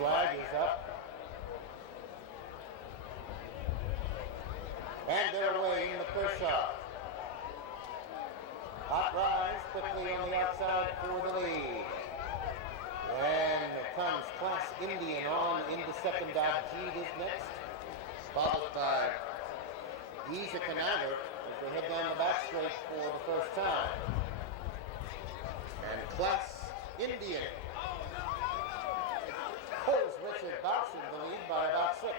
flag is up. And they're away in the Kershaw. Hot rise quickly on the outside for the lead. And comes Class Indian on into second. Jeed is next, followed by Easy Canaver as they head down the back straight for the first time. And Class Indian pulls Richard Boucher the lead by about 6.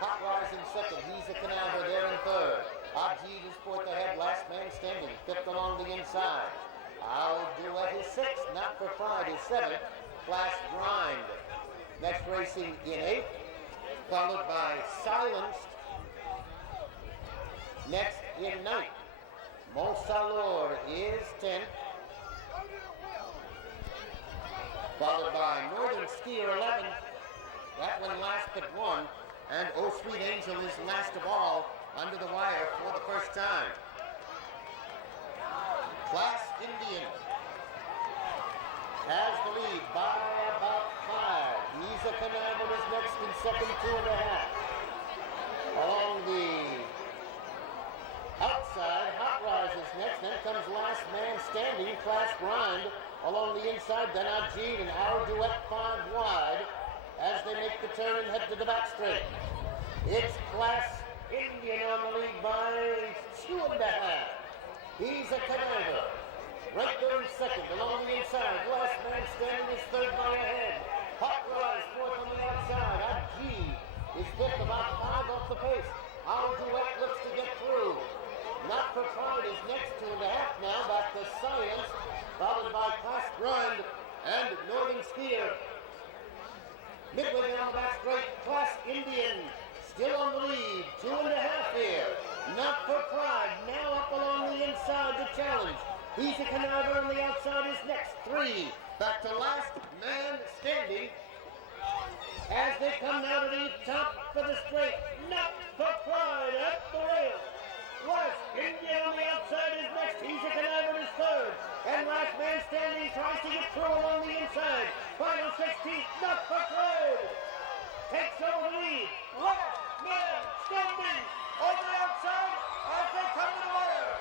Hot rise in second. He's a Canaver there in third. Jeed is fourth ahead. Last man standing. Fifth along the inside. I'll do at his 6th. Not for Pride is 7th. Class Grind next racing in 8th. Followed by Silenced next in 9th. Monsalor is 10th. Followed by Northern Skier 11th. That one last but 1. And Oh Sweet Angel is last of all under the wire for the first time. Class Indian has the lead by about 5. Easy Canaver is next in second, 2.5. Along the outside, Hot Rise is next. Then comes Last Man Standing, Class Grind. Along the inside, then Jeed and Our Duet 5 wide as they make the turn and head to the back straight. It's Class Indian on the lead by 2.5. He's a Canaver. Right there in second, along the inside. Last Man Standing is third by a head. Hot Rise fourth on the outside. Jeed is fifth, about 5 off the pace. Our Duet looks to get through. Not for Pride is next, 2.5 now. Back to Science, followed by Class Grind and Northern Skier. Midway down the back straight, Class Indian still on the lead, 2.5 here. Not for Pride, now up along the inside to challenge. Easy Canaver on the outside is next, 3. Back to Last Man Standing as they come now to the top for the straight. Not for Pride at the rail. West Indian on the outside is next. Easy Canaver is third. And Last Man Standing tries to get through along the inside. Final 16th, not for Pride. Takes over the lead. Last Man Standing on the outside as they come to the wire.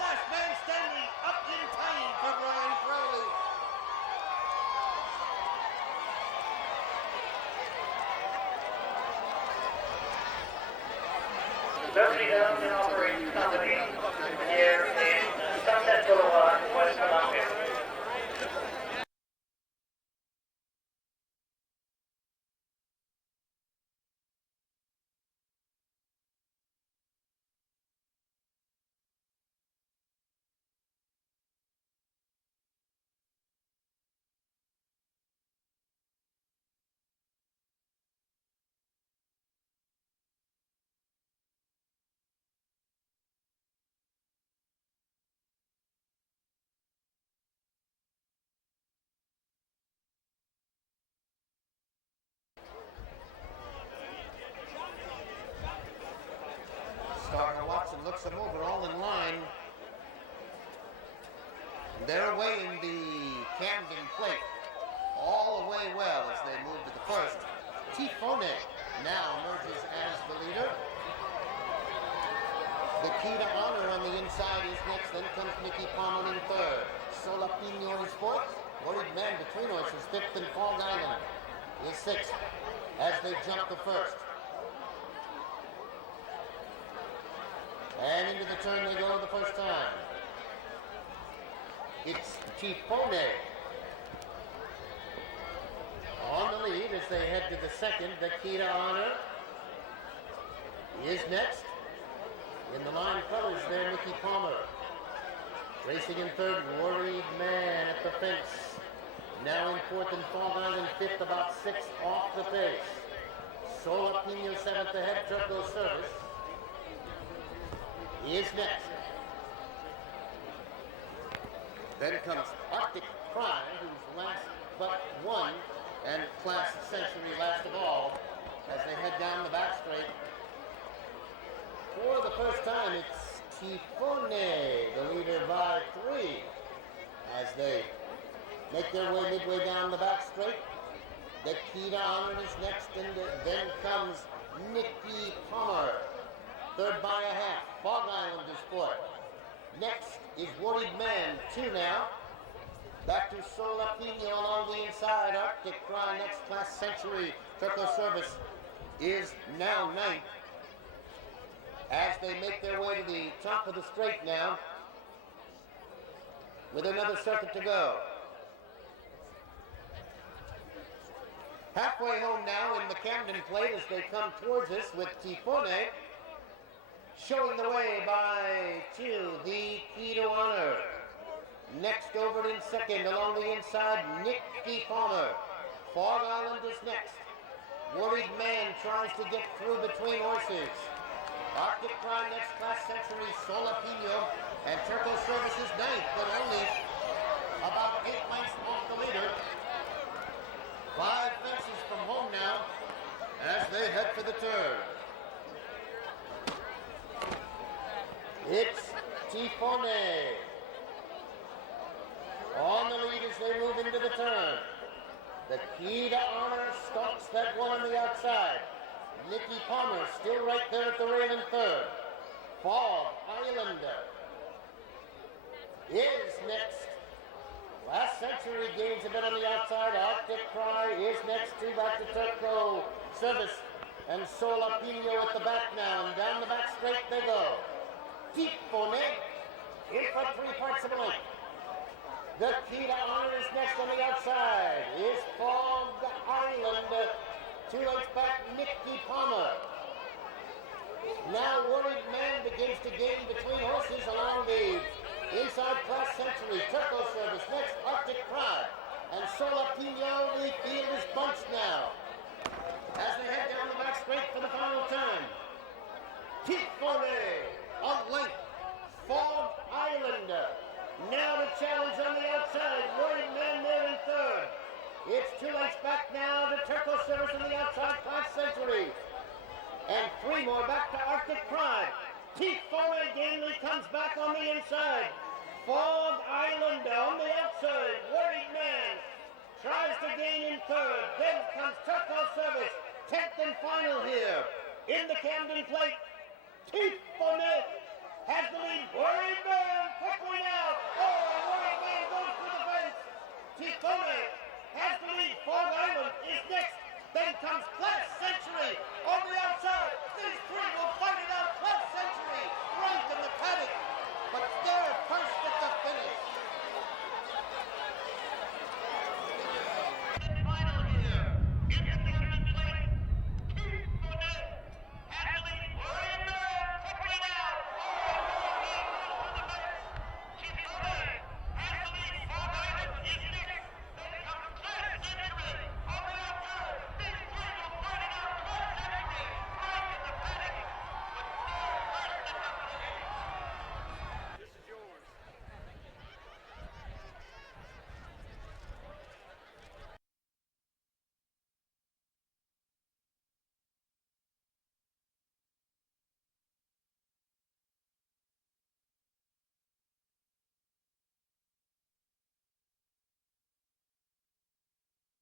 Last Man Standing up in time for Brian Crowley. Liberty Downs and Operations Company here in Sunset Boulevard, West Columbia. Starter Watson looks them over, all in line. They're away in the Camden plate. All away well as they move to the first. Tifone now emerges as the leader. The Key to Honor on the inside is next. Then comes Mickey Palmer in third. Solapino is fourth. Worried Man Between Us is fifth, and Fog Island is sixth as they jump the first. And into the turn they go the first time. It's Tifone on the lead as they head to the second. The Key to Honor is next. In the line colors there, Mickey Palmer. Racing in third, Worried Man at the fence. Now in fourth and Fog Island fifth, about 6 off the pace. Solapino seventh ahead, Turco Service is next. Then comes Arctic Cry, who's last but one, and Class Century last of all, as they head down the back straight. For the first time, it's Tifone, the leader by 3, as they make their way midway down the back straight. The Key to Honor is next, and then comes Nicky Palmer. Third by a half. Fog Island is fourth. Next is Worried Man, 2 now. Back to Solapino along the inside. Arctic Cry, Next Class Century. Turco Service is now ninth. As they make their way to the top of the straight now, with another circuit to go. Halfway home now in the Camden plate as they come towards us with Tifone showing the way by 2, the Key to Honor. Next over in second along the inside, Nicky Palmer. Fog Island is next. Worried Man tries to get through between horses. Arctic Cry, Next Class Century, Solapino, and Turco Service is ninth, but only about 8 lengths off the leader. 5 fences from home now as they head for the turn. It's Tifone on the lead as they move into the turn. The Key to Honor stalks that one on the outside. Nicky Palmer still right there at the rail in third. Fog Island is next. Last Century gains a bit on the outside. Arctic Cry is next, 2 back to Turco Service. And Solapino at the back now. And down the back straight they go. Tifone in for 3 parts of a length. The Key to Honor is next on the outside. Is Fog Island. 2 lengths back, Nicky Palmer. Now Worried Man begins to gain between horses along the inside Class Century. Turco Service next, Arctic Cry. And Solapino, the field is bunched now as they head down the back straight for the final turn. Tifone, a length. Fog Island. Now the challenge on the outside. Worried Man there in third. It's 2 lengths back now to Turco Service on the outside, Class Century. And 3 more back to Arctic Cry. Tifone Gainley comes back on the inside. Fog Island on the outside. Worried Man tries to gain in third. Then comes Turco Service. 10th and final here in the Camden plate. Tifone has the lead. Worried Man quickly out. Oh, Worried Man goes through the fence. Tifone has the lead. Fog Island is next. Then comes Class Century on the outside. These 3 will fight it out. Class Century right in the paddock, but they're first at the finish. The final here in the Camden plate. Tifone has the lead. Worried Man quickly out. Tifone has the lead. Fog Island is next. Then comes Class Century on the outside. These 3 will fight it out. Class Century right in the paddock, but they're first at the finish. This is yours.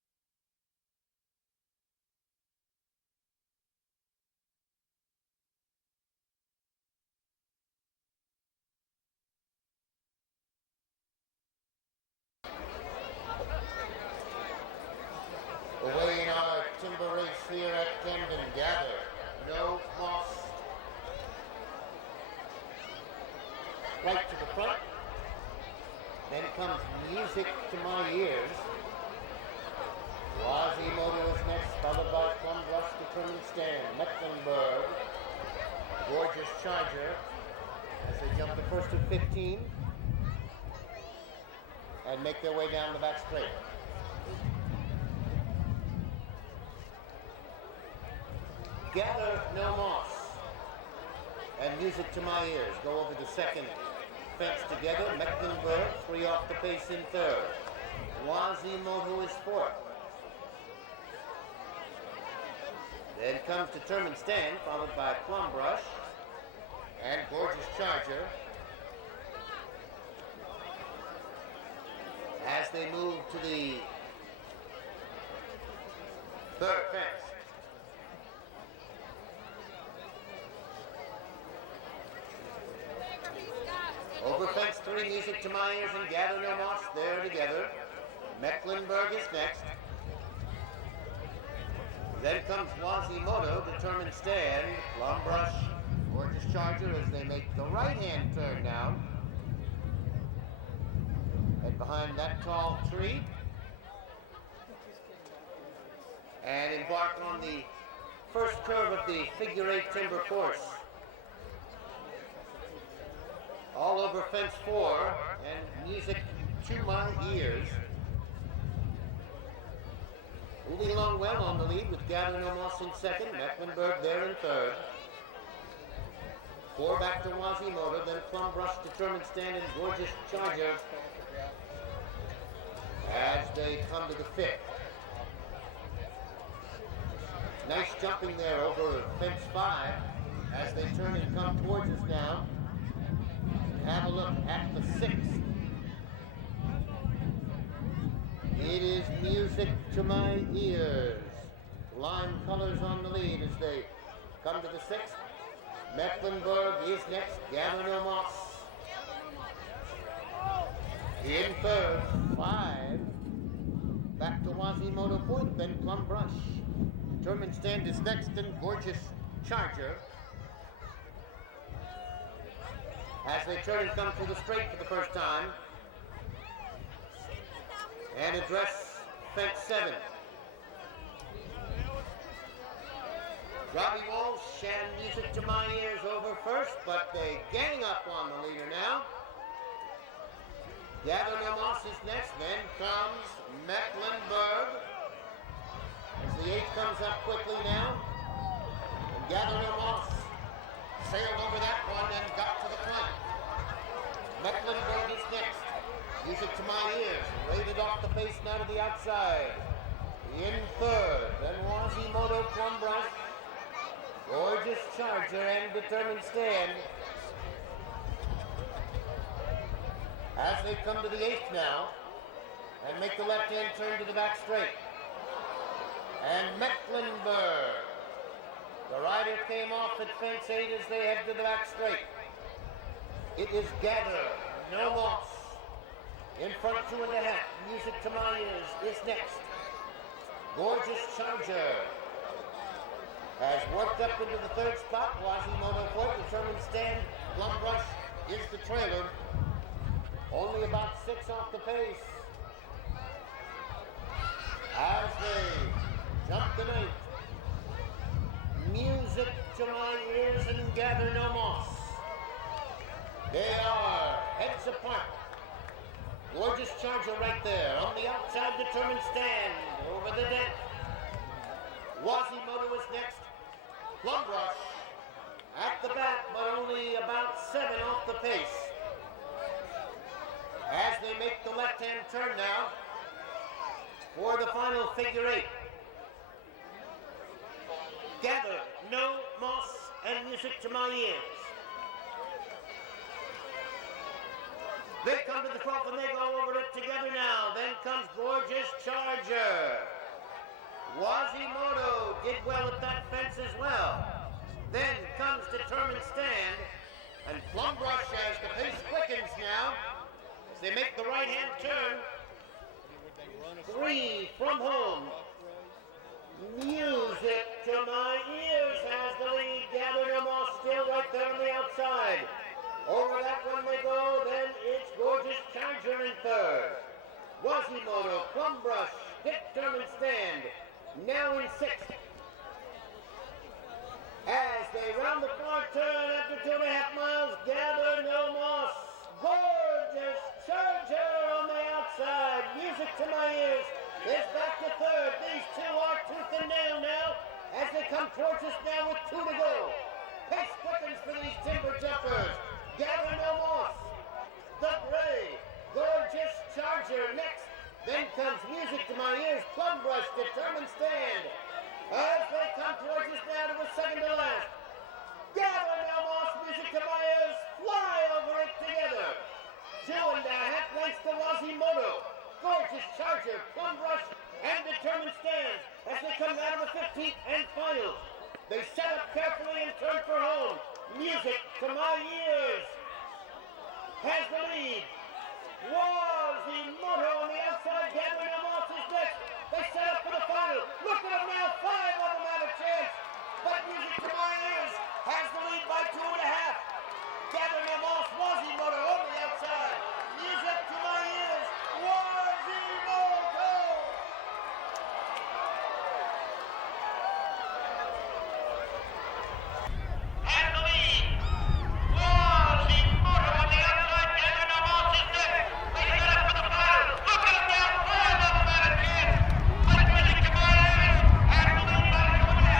Away in our timber race here at Camden, gather. No moss. Right to the front. Then comes Music to My Ears. Quasimodo is next, followed by Plum Rush, Determined Stand, Mecklenburg, Gorgeous Charger, as they jump the first of 15 and make their way down the back straight. Gather No Moss and Music to My Ears go over the second fence together. Mecklenburg, 3 off the pace in third. Quasimodo is fourth. Then comes Determined Stand, followed by Plum Brush and Gorgeous Charger. As they move to the Third fence. Over fence 3, Music to My Ears and Gather No Moss, they're together. Mecklenburg is next. Then comes Quasimodo, Determined Stand, Plum Brush, Gorgeous Charger as they make the right-hand turn now. And behind that tall tree. And embark on the first curve of the figure 8 timber course. All over fence 4 and Music to My Ears. Moving along well on the lead with Gather No Moss in second, Mecklenburg there in third. 4 back to Quasimodo, then Plum Brush, Determined Stand, and Gorgeous Charger as they come to the 5th. Nice jumping there over fence 5 as they turn and come towards us now. Have a look at the 6th. It is Music to My Ears. Lime colors on the lead as they come to the 6th. Mecklenburg is next. Gather No Moss. In third, 5. Back to Quasimodo Point, then Plum Brush. Determined Stand is next, and Gorgeous Charger. As they turn and come through the straight for the first time. And address fence 7. Robbie Walsh and Music to My Ears over first, but they gang up on the leader now. Gather No Moss is next, then comes Mecklenburg. As the 8 comes up quickly now. And Gather No Moss sailed over that one and got to the front. Mecklenburg is next. Music to My Ears, rated off the pace now to the outside. In third, then Quasimodo, Plum Brush, Gorgeous Charger, and Determined Stand. As they come to the 8th now, and make the left-hand turn to the back straight. And Mecklenburg. The rider came off at fence 8 as they head to the back straight. It is Gather No Moss. In front 2.5, Music to My Ears is next. Gorgeous Charger has worked up into the 3rd spot. Quasimodo Point, Determined Stand, Plum Brush is the trailer. Only about 6 off the pace. As they jump the 9th. Music to My Ears and Gather No Moss. They are heads apart. Gorgeous Charger right there. On the outside, Determined Stand. Over the deck. Quasimodo is next. Plum Brush at the back, but only about 7 off the pace. As they make the left-hand turn now for the final figure 8. Gather No Moss and Music to My Ears. They come to the front and they go over it together now. Then comes Gorgeous Charger. Quasimodo did well at that fence as well. Then comes Determined Stand. And Plum Brush as the pace quickens now. As they make the right-hand turn. 3 from home. Music to My Ears has the lead. Gather No Moss still right there on the outside. Over that one they go, then it's Gorgeous Charger in third. Quasimodo, Plum Brush, Determined Stand, now in 6th. As they round the far turn after 2.5 miles, Gather No Moss. Gorgeous Charger on the outside. Music to My Ears is back to third. These two are tooth and nail now as they come towards us now with 2 to go. Pace quickens for these timber jumpers. Gather No Moss, the gray, Gorgeous Charger next. Then comes Music to My Ears, Plum Brush, Determined Stand. As they come towards us now to the 2nd to last. Gather No Moss, Music to My Ears, fly over it together. 2.5 lengths to Quasimodo, Gorgeous Charger, Plum Brush, and determined stand as they come out of the 15th and final. They set up carefully and turn for home. Music to my ears has the lead. Was the motor on the outside, gathering them off his next. They set up for the final. Look at them now, 5 of them have a chance. But Music to my ears has the lead by 2.5. Gathering them off, was the motor on the outside. Music to my ears, was the motor. Has the lead. Was the motor on the outside, gathering them off his neck. They set up for the final. Look at them now, 5 of them have a chance. But Music to my ears has the lead by 2.5.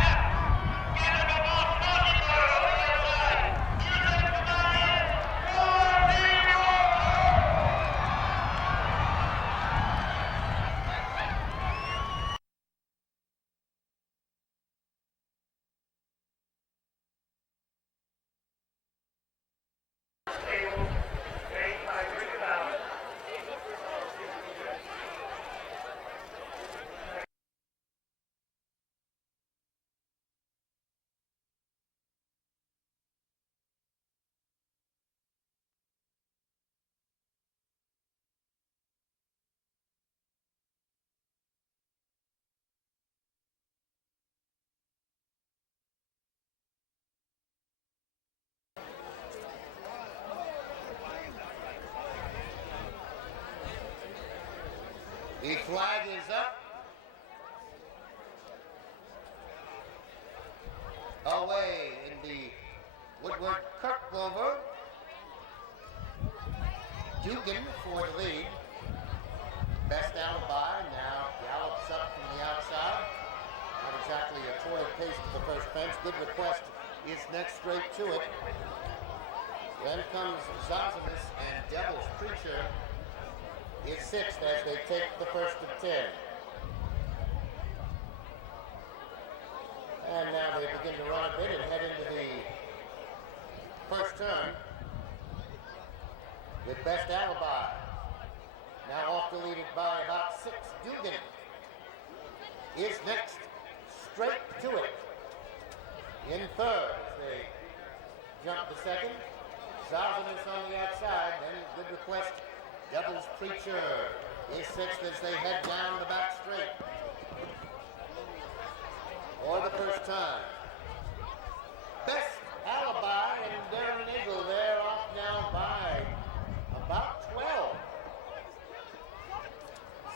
Gathering them off, was the motor on the outside. Music to my ears, was the motor. Stable, raised by $3,000. The flag is up. Away in the Woodward Kirkover. Dugan for the lead. Best alibi now gallops up from the outside. Not exactly a torrid pace to the first fence. Good Request is next straight to it. Then comes Zosimus and Devil's Preacher is 6th as they take the first of 10. And now they begin to run a bit and head into the first turn with Best Alibi. Now off to lead it by about 6. Dugan is next, straight to it. In third as they jump to second. Zosimus on the outside, then Good Request. Devil's Preacher is 6th as they head down the back straight. For the first time. Best Alibi and Darren Eagle, they're off now by about 12.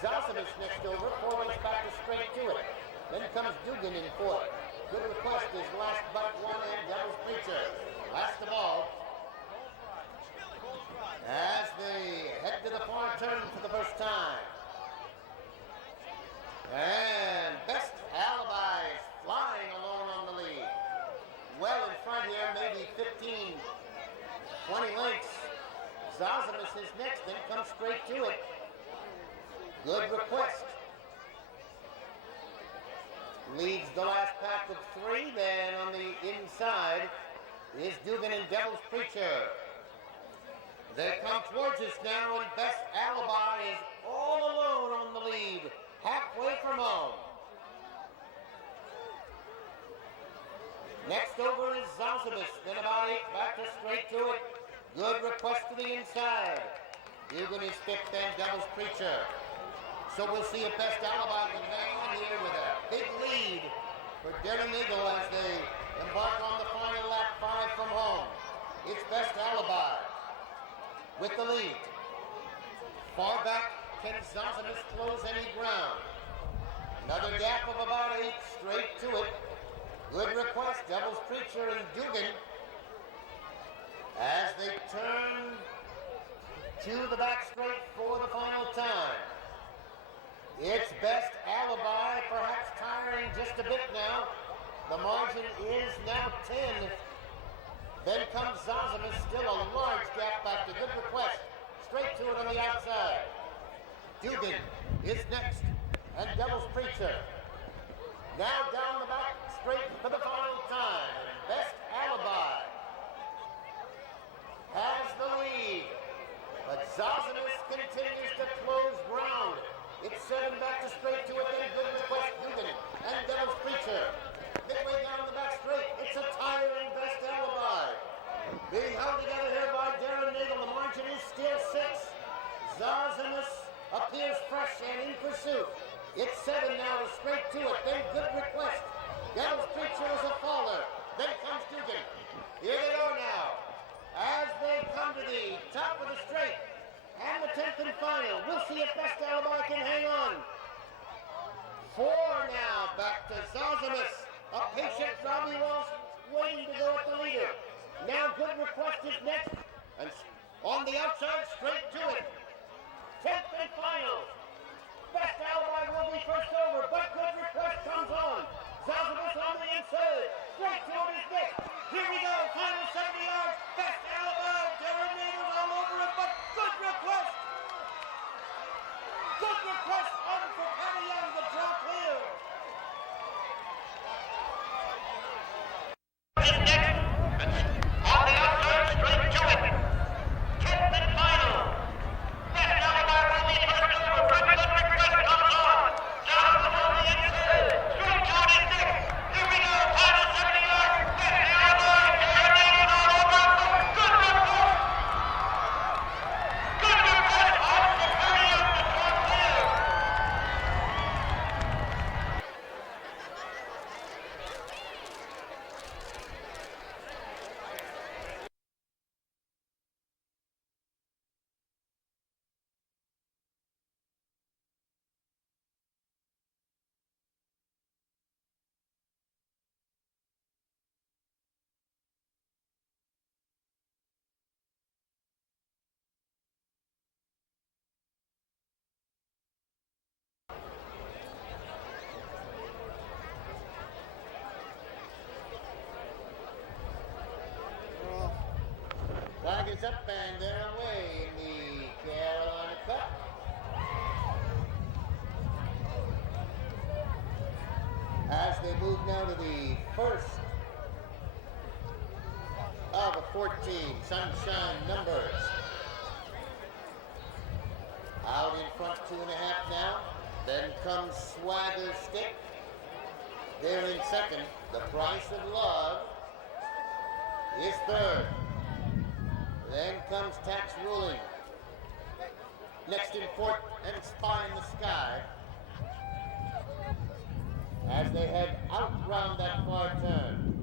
Zosimus next over, 4 lengths back to straight to it. Then comes Dugan in 4th. Good Request is last but 1 and Devil's Preacher. Last of all, as they head to the far turn for the first time. And Best Alibi is flying along on the lead. Well in front here, maybe 15, 20 lengths. Zosimus is next, then comes straight to it. Good Request leads the last pack of 3. Then on the inside is Dugan and Devil's Preacher. They come towards us now, and Best Alibi is all alone on the lead, halfway from home. Next over is Zosimus, then about 8 back to straight to it. Good Request to the inside. Dugan is 5th and Devil's Preacher. So we'll see if Best Alibi can hang on here with a big lead for Darren Eagle as they embark on the final lap, 5 from home. It's Best Alibi with the lead. Far back, can Zosimus close any ground? Another gap of about 8, straight to it. Good Request, Devil's Preacher, and Dugan as they turn to the back straight for the final time. It's Best Alibi, perhaps tiring just a bit now. The margin is now 10. Then comes Zosimus, still a large gap back to Good Request. Straight to it on the outside. Dugan is next, and Devil's Preacher. Now down the back straight for the final time. Best Alibi has the lead, but Zosimus continues to close ground. It's 7 back to straight to it, then Good Request, Dugan, and Devil's Preacher. Midway down the back straight, it's a tire and Best Alibi. Being held together here by Darren Nagel, the margin is still 6. Zazamus appears fresh and in pursuit. It's 7 now to straight to it, then Good Request. Devil's Preacher is a faller. Then comes Dugan. Here they are now. As they come to the top of the straight and the 10th and final, we'll see if Best Alibi can hang on. 4 now back to Zazamus. A patient Robbie Walsh waiting to go at the leader. Now Good Request is next. And on the outside, straight to it. 10th and final. Best Alibi will be first over, but Good Request comes on. Zazamus on the inside. Straight to it is next. Here we go, final 70 yards. Best Alibi, Darren Nagel's all over it, but Good Request. Good Request on for Patty Young, the draw clear. On the outside, straight to it. 10th and final. Best Alibi will be first over, but Good Request comes on. Zazamus on the inside. Straight to it is next. Here we go, final 70 yards. Best Alibi, Darren Nagel's all over it, but Good Request. Good Request on for Patty Young, the draw clear. Flag is up and they're away in the Carolina Cup. As they move now to the first of a 14 Sunshine numbers. Out in front 2.5 now. Then comes Swagger Stick. They're in second. The Price of Love is third. Then comes Tax Ruling. Next in fourth, and Spy in the Sky. As they head out round that far turn.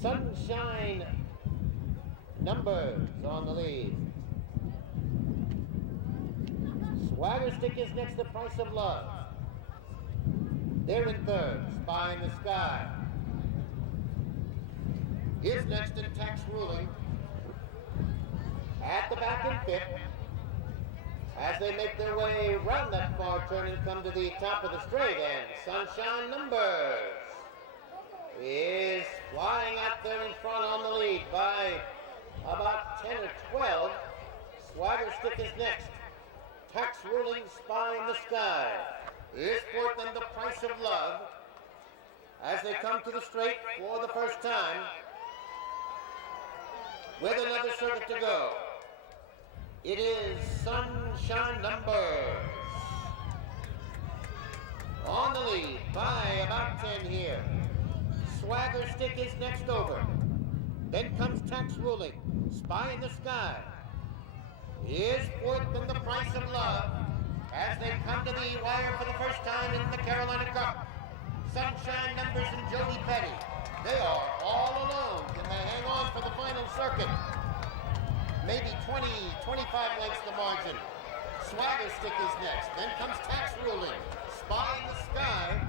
Sunshine numbers on the lead. Swagger Stick is next, The Price of Love. They're in third, Spy in the Sky. Is next in Tax Ruling. At the back in fifth. As they make their way round that far turn and come to the top of the straight, and Sunshine Numbers is flying out there in front on the lead by about 10 or 12. Swagger Stick is next. Tax Ruling, Spy in the Sky is fourth, and The Price of Love as they come to the straight for the first time with another circuit to go. It is Sunshine Numbers on the lead by about 10 here. Swagger Stick is next over. Then comes Tax Ruling. Spy in the Sky is fourth, in The Price of Love as they come to the wire for the first time in the Carolina Cup. Sunshine Numbers and Jody Petty. They are all alone. Can they hang on for the final circuit? Maybe 20, 25 lengths the margin. Swagger Stick is next. Then comes Tax Ruling, Spy in the Sky,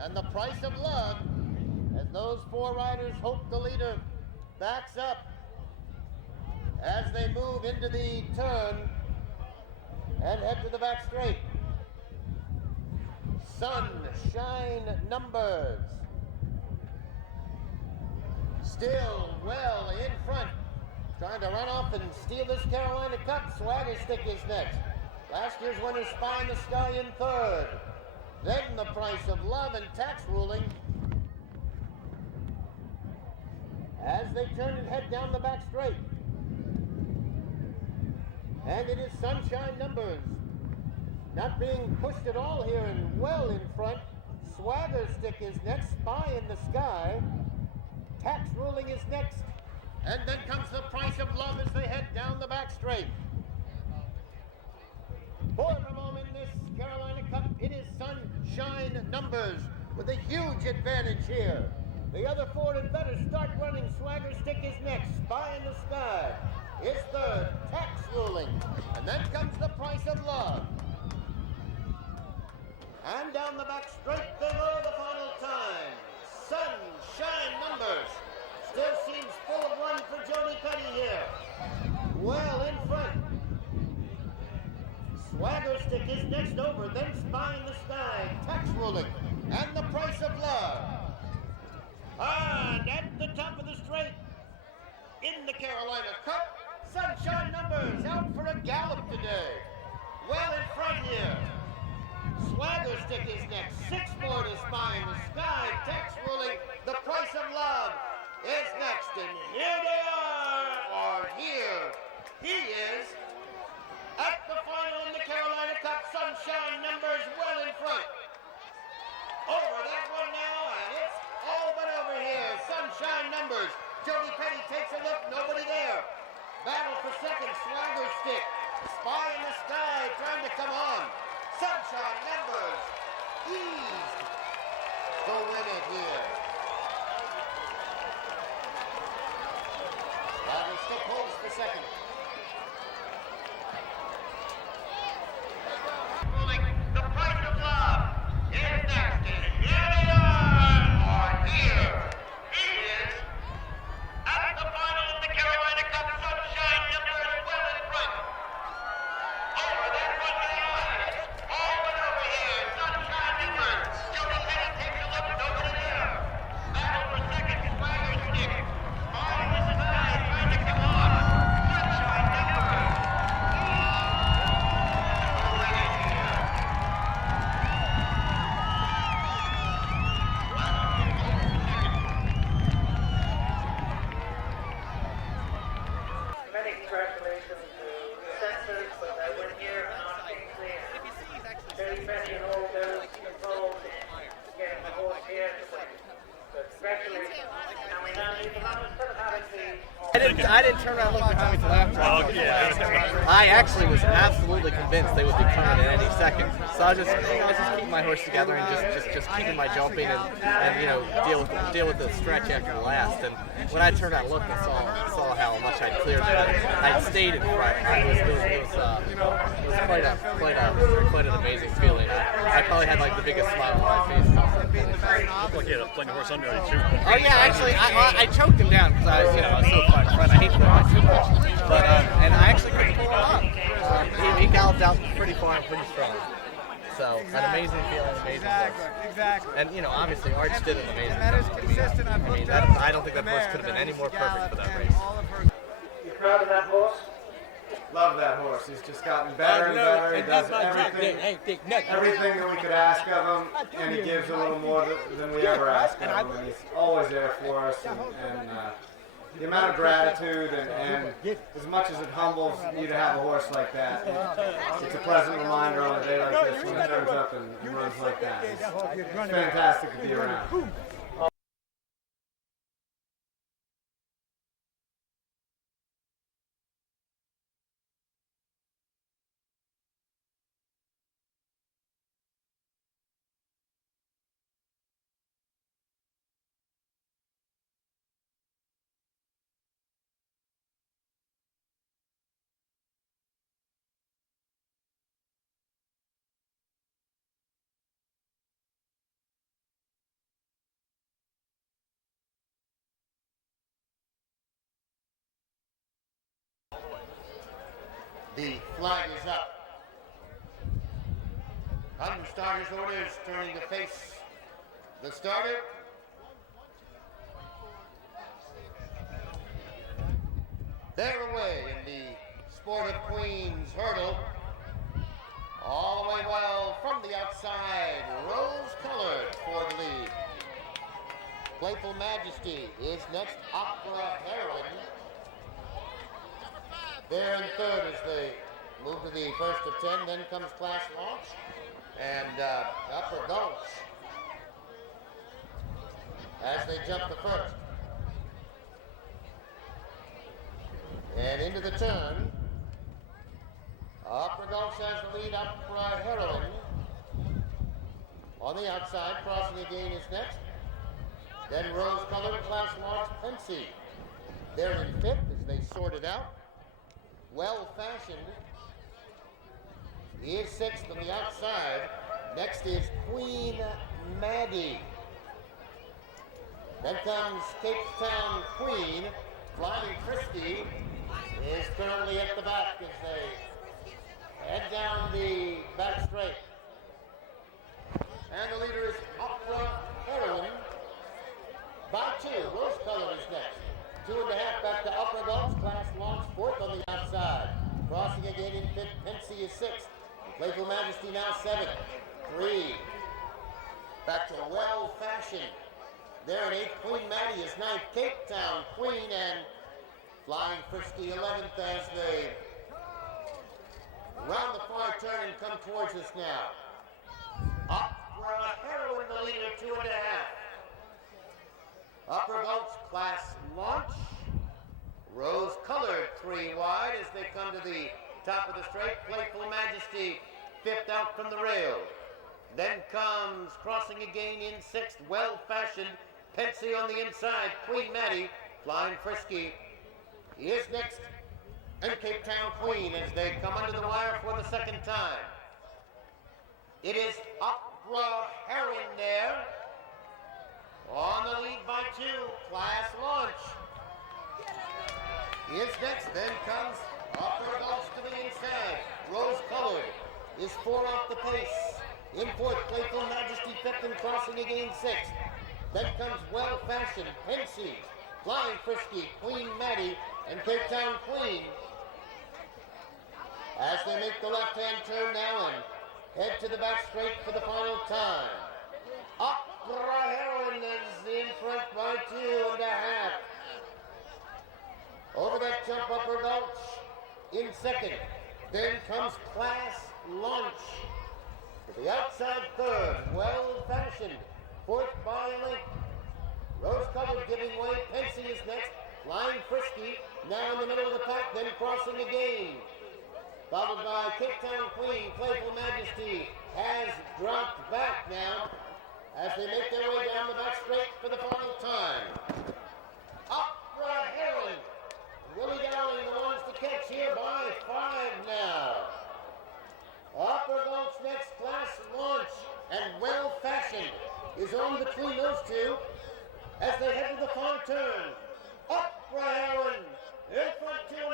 and The Price of Love as those four riders hope the leader backs up as they move into the turn and head to the back straight. Sunshine Numbers still well in front, trying to run off and steal this Carolina Cup. Swagger Stick is next. Last year's winner, Spy in the Sky, in third. Then The Price of Love and Tax Ruling as they turn and head down the back straight. And it is Sunshine Numbers Not being pushed at all here and well in front. Swagger Stick is next. Spy in the Sky. Tax Ruling is next. And then comes the Price of Love as they head down the back straight. For the moment, this Carolina Cup, it is Sunshine Numbers with a huge advantage here. The other four had better start running. Swagger Stick is next. Spy in the Sky is third. Tax Ruling. And then comes the Price of Love. And down the back straight they go the final time. Sunshine Numbers. Still seems full of run for Jody Petty here. Well in front. Swagger Stick is next over, then Spy in the Sky, Tax Ruling, and the Price of Love. And at the top of the straight, in the Carolina Cup, Sunshine Numbers out for a gallop today. Well in front here. Swagger Stick is next, 6 more to Spy in the Sky, Tax Ruling, the Price of Love is next, and here they are, or here he is. At the final in the Carolina Cup, Sunshine Numbers well in front. Over that one now, and it's all but over here. Sunshine Numbers. Jody Petty takes a look, nobody there. Battle for second, Swagger Stick. Spy in the Sky trying to come on. Sunshine Numbers eased to win it here. Swagger Stick holds for second. The Price of Love is next, and here they are, or here he is. At the final of the Carolina Cup, Sunshine Numbers well in front. Over that one now, all but over here, Sunshine Numbers. Jody Petty takes a look, nobody there. Battle for second, Swagger Stick. Spy in the Sky trying to come on. Sunshine Numbers. Many congratulations to the censors for that win here on Kingsley. Very many and all those involved in getting the horse here. So congratulations. And we now need the runners for the penalty. I didn't turn around and look behind me till after. I actually was absolutely convinced they would be coming at any second. So I was just keeping my horse together and just keeping my jumping and deal with the stretch after the last. And when I turned around and looked, I saw how much I'd cleared it. I'd stayed in front. It was quite an amazing feeling. I probably had like the biggest smile on my face. Looked like you had plenty of horse under you too. Oh yeah, actually, I choked him down because I was so far in front. I hate to run too much, but and I actually couldn't pull him up. He galloped out pretty far and pretty strong. So an amazing feeling, amazing horse. Exactly. And obviously Arch did an amazing. That is consistent. I don't think that horse could have been any more perfect for that race. You proud of that horse? Love that horse. He's just gotten better and better. He does everything that we could ask of him, and he gives a little more than we ever ask of him. And he's always there for us. And the amount of gratitude and as much as it humbles you to have a horse like that, it's a pleasant reminder on a day like this when he turns up and runs like that. It's fantastic to be around. The flag is up. Under starter's orders, turning to face the starter. They're away in the Sport of Queens hurdle. All the way well from the outside, rose-colored for the lead. Playful Majesty is next, Opera Heroine. There in third is the move to the first of 10. Then comes Class Launch and Upper Gulch as they jump the first. And into the turn. Upper Gulch has the lead. Upper Heroine on the outside. Crossing again is next. Then rose-colored Class Launch Pensy. They're in fifth as they sort it out. Well-fashioned is sixth on the outside. Next is Queen Maddie. Then comes Cape Town Queen. Flying Frisky is currently at the back as they head down the back straight. And the leader is Opera Heroine by 2. Rose-colored is next. 2.5 back to Upper Gulch. Class Launch fourth on the outside. Crossing again in fifth. Pensy is sixth. Playful Majesty now seventh. 3. Back to Well-Fashioned. There in eighth. Queen Maddie is ninth. Cape Town Queen and Flying Frisky 11th as they round the far turn and come towards us now. Opera Heroine, the leader, 2.5. Upper Gulch Class Launch. Rose-colored 3 wide as they come to the top of the straight. Playful Majesty, 5th out from the rail. Then comes crossing again in 6th. Well-fashioned Pensy on the inside. Queen Maddie, Flying Frisky is next. And Cape Town Queen as they come under the wire for the second time. It is Opera Heroine there. On the lead by 2, Class Launch is next. Then comes Upper Gulch to the inside. Rose-colored is 4 off the pace. In 4th, Playful Majesty 5th and crossing again 6th. Then comes Well-Fashioned, Pensy, Flying Frisky, Queen Maddie, and Cape Town Queen as they make the left-hand turn now and head to the back straight for the final time. Opera Heroine is in front by 2.5. Over that jump, Upper Gulch in second. Then comes Class Launch to the outside third. Well-fashioned, 4th by a length. Rose-colored giving way. Pensy is next. Flying Frisky now in the middle of the pack, then crossing again. Followed by Cape Town Queen. Playful Majesty has dropped back now as they make their way down the back straight for the final time. Opera Heroine. Willie Dowling, the ones to catch here by 5 now. Upper Gulch next, Class Launch, and Well-Fashioned is on between those two as they head to the far turn. Opera Heroine in front 2.5.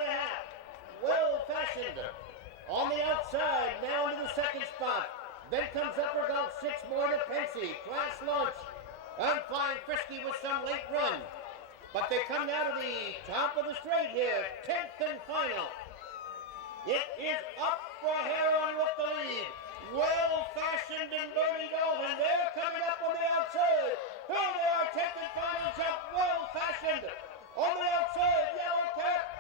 Well-Fashioned on the outside, now into the second spot. Then comes Upper Gulch, 6 more to Pensy. Class Launch and Flying Frisky with some late run. But they come now to the top of the straight here, 10th and final. It is Opera Heroine with the lead. Well-Fashioned and Bernie Dalton, they're coming up on the outside. Here they are, 10th and final jump, Well-Fashioned on the outside, yellow cap.